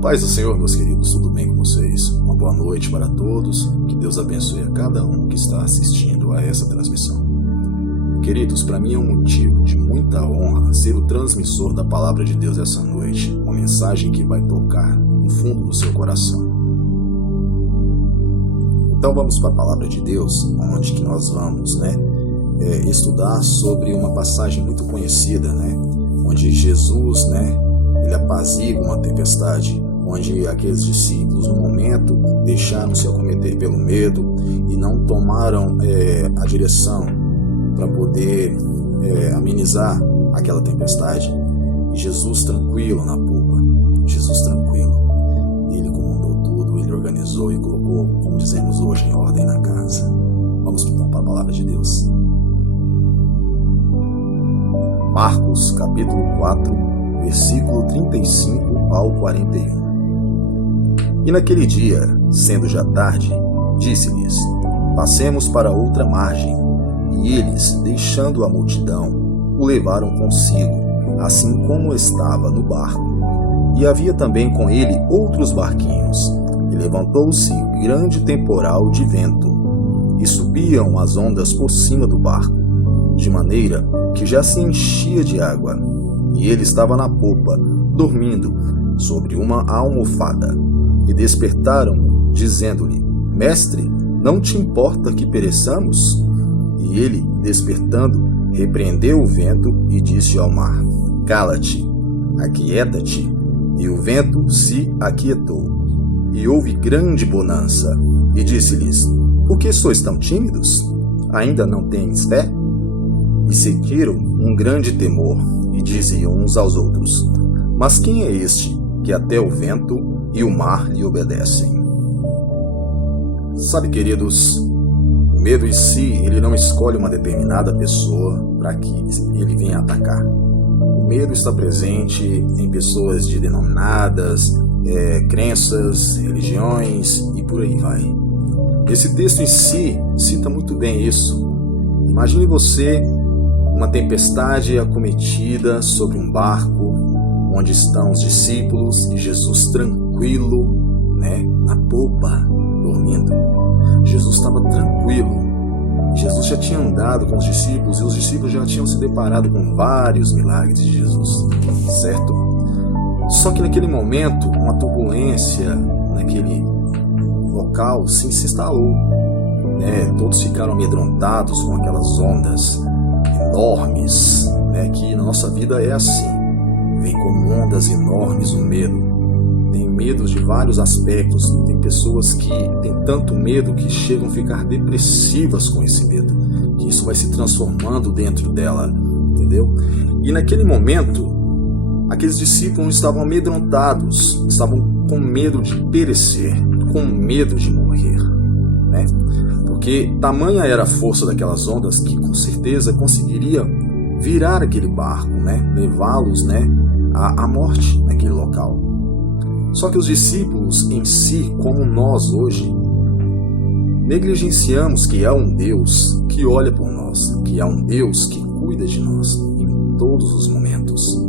Paz do Senhor, meus queridos, tudo bem com vocês? Uma boa noite para todos, que Deus abençoe a cada um que está assistindo a essa transmissão. Queridos, para mim é um motivo de muita honra ser o transmissor da Palavra de Deus essa noite, uma mensagem que vai tocar no fundo do seu coração. Então vamos para a Palavra de Deus, onde que nós vamos estudar sobre uma passagem muito conhecida, onde Jesus ele apazigua uma tempestade, onde aqueles discípulos, no momento, deixaram-se acometer pelo medo e não tomaram a direção para poder amenizar aquela tempestade. E Jesus tranquilo na popa, Jesus tranquilo, ele comandou tudo, ele organizou e colocou, como dizemos hoje, em ordem na casa. Vamos então para a Palavra de Deus. Marcos capítulo 4, versículo 35 ao 41. E naquele dia, sendo já tarde, disse-lhes: passemos para outra margem. E eles, deixando a multidão, o levaram consigo, assim como estava no barco. E havia também com ele outros barquinhos. E levantou-se grande temporal de vento, e subiam as ondas por cima do barco, de maneira que já se enchia de água. E ele estava na popa, dormindo, sobre uma almofada. E despertaram, dizendo-lhe: Mestre, não te importa que pereçamos? E ele, despertando, repreendeu o vento e disse ao mar: Cala-te, aquieta-te. E o vento se aquietou. E houve grande bonança. E disse-lhes: Por que sois tão tímidos? Ainda não tens fé? E sentiram um grande temor, e diziam uns aos outros: Mas quem é este, que até o vento e o mar lhe obedecem? Sabe, queridos, o medo em si, ele não escolhe uma determinada pessoa para que ele venha atacar. O medo está presente em pessoas de denominadas crenças, religiões e por aí vai. Esse texto em si cita muito bem isso. Imagine você, uma tempestade acometida sobre um barco, onde estão os discípulos e Jesus tranquilo, na popa, dormindo. Jesus estava tranquilo. Jesus já tinha andado com os discípulos e os discípulos já tinham se deparado com vários milagres de Jesus, certo? Só que naquele momento, uma turbulência naquele local se instalou. Todos ficaram amedrontados com aquelas ondas enormes, que na nossa vida é assim. Vem como ondas enormes o medo. Tem medo de vários aspectos. Tem pessoas que têm tanto medo que chegam a ficar depressivas com esse medo, que isso vai se transformando dentro dela, entendeu? E naquele momento, aqueles discípulos estavam amedrontados, estavam com medo de perecer, com medo de morrer, porque tamanha era a força daquelas ondas que com certeza conseguiria virar aquele barco, levá-los à morte naquele local. Só que os discípulos em si, como nós hoje, negligenciamos que há um Deus que olha por nós, que há um Deus que cuida de nós em todos os momentos.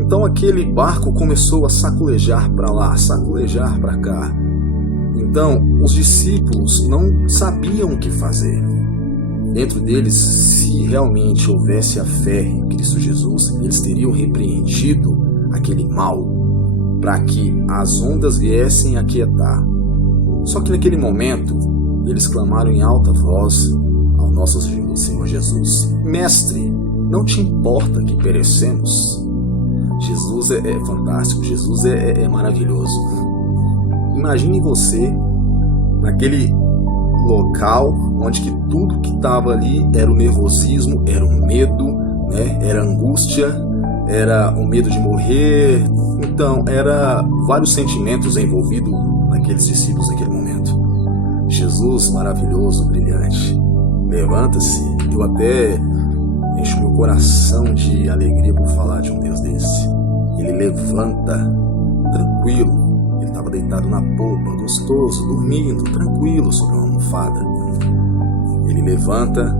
Então aquele barco começou a sacolejar para lá, sacolejar para cá. Então os discípulos não sabiam o que fazer. Dentro deles, se realmente houvesse a fé em Cristo Jesus, eles teriam repreendido aquele mal para que as ondas viessem a aquietar. Só que naquele momento, eles clamaram em alta voz ao nosso Senhor Jesus: Mestre, não te importa que perecemos? Jesus é fantástico, Jesus é maravilhoso. Imagine você naquele local onde que tudo que estava ali era o nervosismo, era o medo, era a angústia, era o medo de morrer. Então, era vários sentimentos envolvidos naqueles discípulos naquele momento. Jesus maravilhoso, brilhante, levanta-se. Eu até encho meu coração de alegria por falar de um Deus desse. Ele levanta, tranquilo. Ele estava deitado na popa, gostoso, dormindo, tranquilo, sobre uma almofada. Ele levanta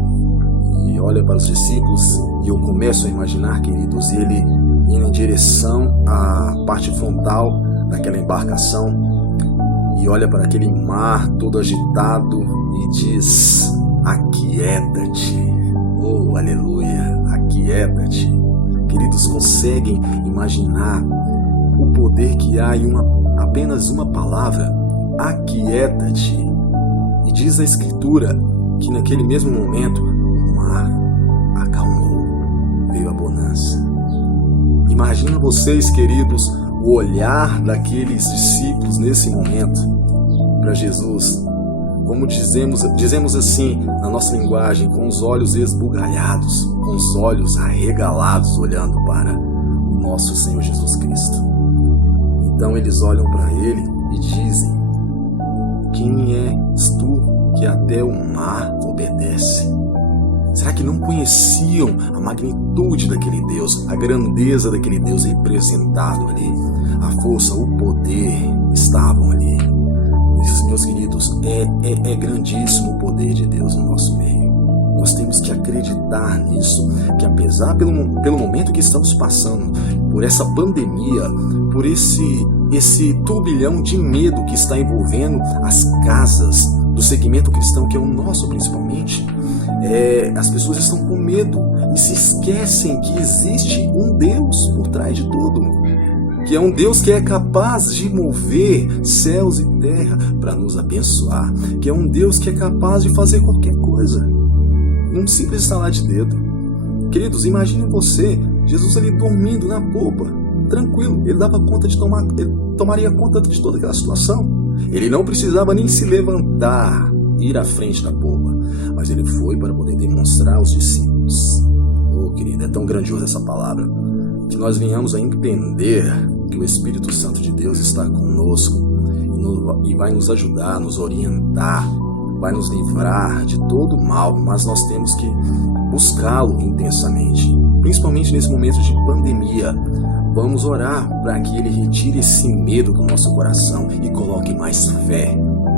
e olha para os discípulos, e eu começo a imaginar, queridos, ele indo em direção à parte frontal, daquela embarcação e olha para aquele mar todo agitado e diz: aquieta-te. Oh, aleluia, aquieta-te. Queridos, conseguem imaginar o poder que há em apenas uma palavra? Aquieta-te. E diz a Escritura que naquele mesmo momento o mar acalmou, veio a bonança. Imagina vocês, queridos, o olhar daqueles discípulos nesse momento para Jesus, como dizemos assim na nossa linguagem, com os olhos esbugalhados, com os olhos arregalados, olhando para o nosso Senhor Jesus Cristo. Então eles olham para ele e dizem: quem és tu que até o mar obedece? Será que não conheciam a magnitude daquele Deus, a grandeza daquele Deus representado ali? A força, o poder estavam ali. Meus queridos, é grandíssimo o poder de Deus no nosso meio. Nós temos que acreditar nisso, que apesar pelo momento que estamos passando, por essa pandemia, por esse turbilhão de medo que está envolvendo as casas do segmento cristão, que é o nosso principalmente, as pessoas estão com medo e se esquecem que existe um Deus por trás de tudo, que é um Deus que é capaz de mover céus e terra para nos abençoar, que é um Deus que é capaz de fazer qualquer coisa, num simples estalar de dedo. Queridos, imaginem você, Jesus ali dormindo na polpa, tranquilo, ele dava conta de ele tomaria conta de toda aquela situação. Ele não precisava nem se levantar, ir à frente da polpa, mas ele foi para poder demonstrar aos discípulos. Oh, querido, é tão grandiosa essa palavra, que nós venhamos a entender que o Espírito Santo de Deus está conosco e vai nos ajudar, nos orientar, vai nos livrar de todo mal, mas nós temos que buscá-lo intensamente, principalmente nesse momento de pandemia. Vamos orar para que Ele retire esse medo do nosso coração e coloque mais fé,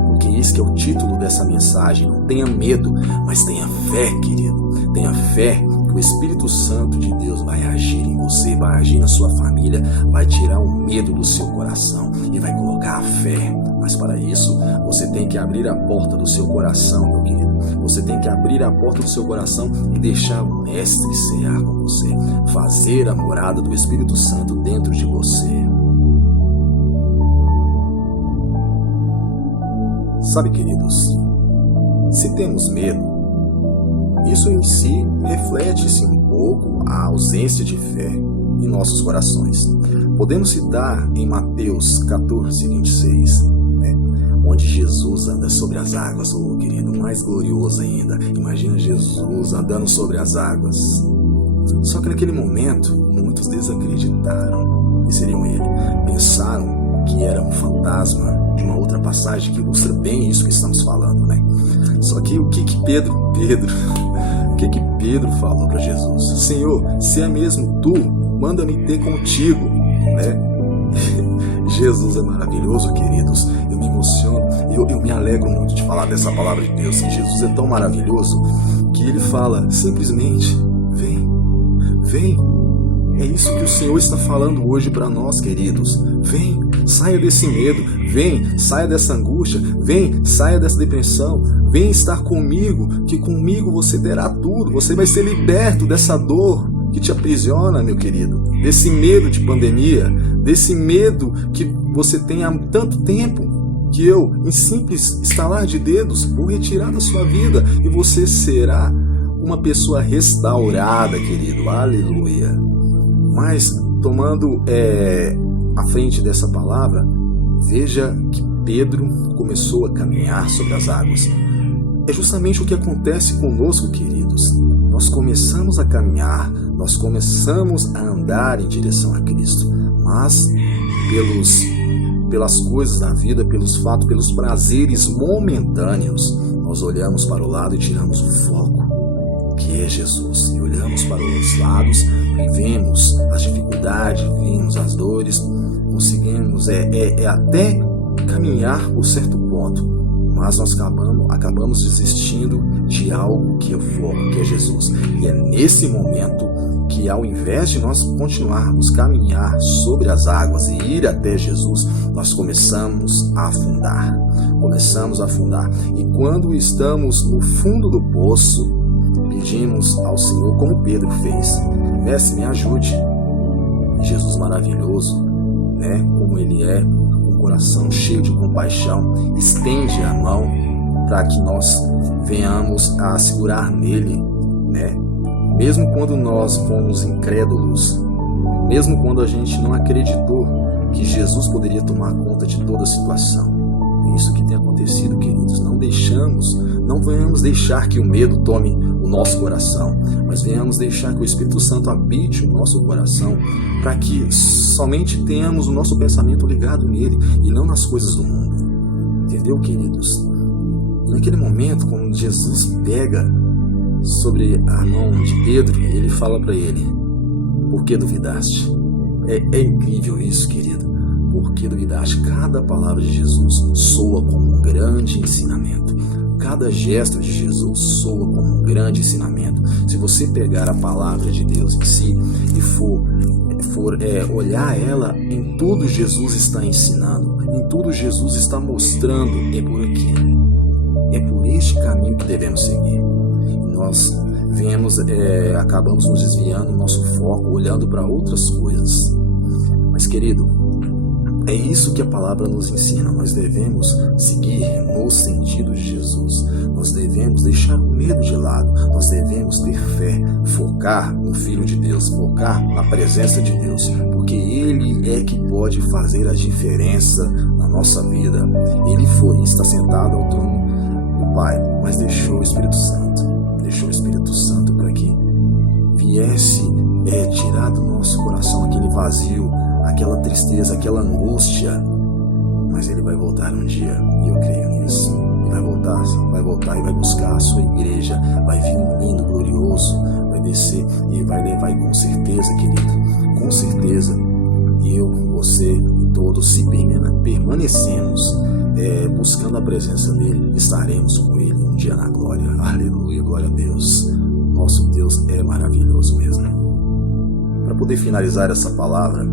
porque esse que é o título dessa mensagem. Não tenha medo, mas tenha fé, querido. Tenha fé que o Espírito Santo de Deus vai agir em você, vai agir na sua família, vai tirar o medo do seu coração e vai colocar a fé. Mas para isso, você tem que abrir a porta do seu coração, meu querido. Você tem que abrir a porta do seu coração e deixar o Mestre cear com você, fazer a morada do Espírito Santo dentro de você. Sabe, queridos, se temos medo, isso em si reflete-se um pouco a ausência de fé em nossos corações. Podemos citar em Mateus 14, 26, onde Jesus anda sobre as águas. Oh, querido, mais glorioso ainda. Imagina Jesus andando sobre as águas. Só que naquele momento, muitos desacreditaram que seriam ele. Pensaram que era um fantasma de uma outra passagem que ilustra bem isso que estamos falando, né? Só que o que Pedro falou para Jesus? Senhor, se é mesmo tu, manda-me ter contigo, né? Jesus é maravilhoso, queridos. Eu me emociono, eu me alegro muito de falar dessa palavra de Deus, que Jesus é tão maravilhoso que ele fala simplesmente: vem. É isso que o Senhor está falando hoje para nós, queridos. Vem, saia desse medo, vem, saia dessa angústia, vem, saia dessa depressão, vem estar comigo, que comigo você terá tudo, você vai ser liberto dessa dor que te aprisiona, meu querido, desse medo de pandemia, desse medo que você tem há tanto tempo, que eu, em simples estalar de dedos, vou retirar da sua vida e você será uma pessoa restaurada, querido, aleluia. Mas, tomando a frente dessa palavra, veja que Pedro começou a caminhar sobre as águas. É justamente o que acontece conosco, queridos. Nós começamos a caminhar, nós começamos a andar em direção a Cristo, mas pelas coisas da vida, pelos fatos, pelos prazeres momentâneos, nós olhamos para o lado e tiramos o foco, que é Jesus, e olhamos para os lados e vemos as dificuldades, vemos as dores, conseguimos até caminhar por certo ponto, mas nós acabamos desistindo de algo que é foco, que é Jesus. E é nesse momento que, ao invés de nós continuarmos a caminhar sobre as águas e ir até Jesus, nós começamos a afundar. E quando estamos no fundo do poço, pedimos ao Senhor, como Pedro fez: Mestre, me ajude. E Jesus maravilhoso, né, como Ele é, com o coração cheio de compaixão, estende a mão para que nós venhamos a segurar nele, né? Mesmo quando nós fomos incrédulos, mesmo quando a gente não acreditou que Jesus poderia tomar conta de toda a situação. É isso que tem acontecido, queridos. Não venhamos deixar que o medo tome o nosso coração, mas venhamos deixar que o Espírito Santo habite o nosso coração, para que somente tenhamos o nosso pensamento ligado nele e não nas coisas do mundo. Entendeu, queridos? E naquele momento, quando Jesus pega sobre a mão de Pedro, ele fala para ele: por que duvidaste? É incrível isso, querido. Por que duvidaste? Cada palavra de Jesus soa como um grande ensinamento. Cada gesto de Jesus soa como um grande ensinamento. Se você pegar a palavra de Deus em si e for olhar ela, em tudo Jesus está ensinando, em tudo Jesus está mostrando: é por aqui, é por este caminho que devemos seguir. Nós acabamos nos desviando o nosso foco, olhando para outras coisas. Mas, querido, é isso que a palavra nos ensina. Nós devemos seguir no sentido de Jesus. Nós devemos deixar o medo de lado. Nós devemos ter fé, focar no Filho de Deus, focar na presença de Deus, porque Ele é que pode fazer a diferença na nossa vida. Ele está sentado ao trono do Pai, mas deixou o Espírito Santo para que viesse tirar do nosso coração aquele vazio, aquela tristeza, aquela angústia. Mas Ele vai voltar um dia, e eu creio nisso. Ele vai voltar e vai buscar a sua igreja. Vai vir um lindo, glorioso, vai descer e vai levar. E com certeza, querido, com certeza, eu, você e todos, se permanecemos buscando a presença dEle, estaremos com Ele um dia na glória. Aleluia, glória a Deus. Nosso Deus é maravilhoso mesmo. Para poder finalizar essa palavra,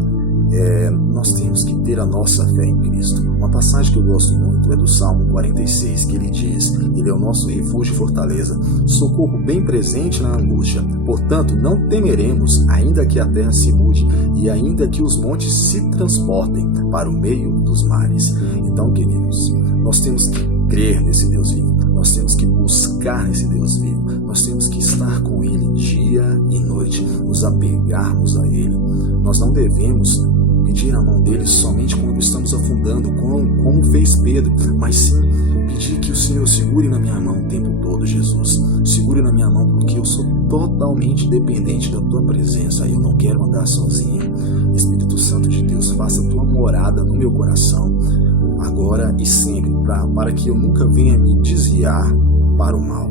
nós temos que ter a nossa fé em Cristo. Uma passagem que eu gosto muito é do Salmo 46, que ele diz: Ele é o nosso refúgio e fortaleza, socorro bem presente na angústia. Portanto, não temeremos, ainda que a terra se mude e ainda que os montes se transportem para o meio dos mares. Então, queridos, nós temos que crer nesse Deus vivo, nós temos que buscar nesse Deus vivo, nós temos que estar com Ele dia e noite, nos apegarmos a Ele. Nós não devemos pedir a mão dele somente quando estamos afundando, como fez Pedro, mas sim pedir que o Senhor segure na minha mão o tempo todo. Jesus, segure na minha mão, porque eu sou totalmente dependente da tua presença, eu não quero andar sozinho. Espírito Santo de Deus, faça a tua morada no meu coração, agora e sempre, para que eu nunca venha me desviar para o mal,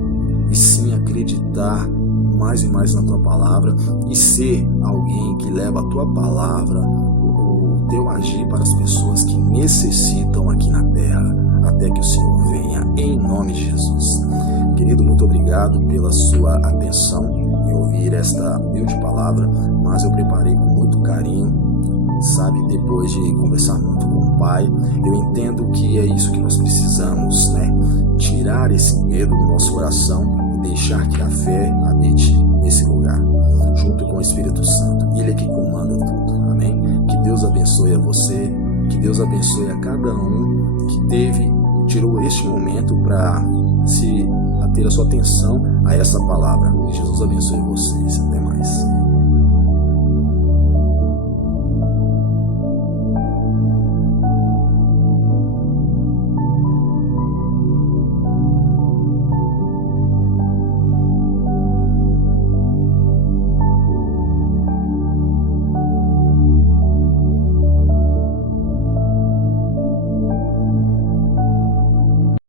e sim acreditar mais e mais na tua palavra e ser alguém que leva a tua palavra, o teu agir para as pessoas que necessitam aqui na terra, até que o Senhor venha, em nome de Jesus. Querido, muito obrigado pela sua atenção em ouvir esta humilde palavra, mas eu preparei com muito carinho, sabe, depois de conversar muito com o Pai. Eu entendo que é isso que nós precisamos, né? Tirar esse medo do nosso coração e deixar que a fé habite nesse lugar, junto com o Espírito Santo. Ele é que comanda tudo, amém? Que Deus abençoe a você, que Deus abençoe a cada um que tirou este momento para ter a sua atenção a essa palavra. Que Jesus abençoe vocês. Até mais.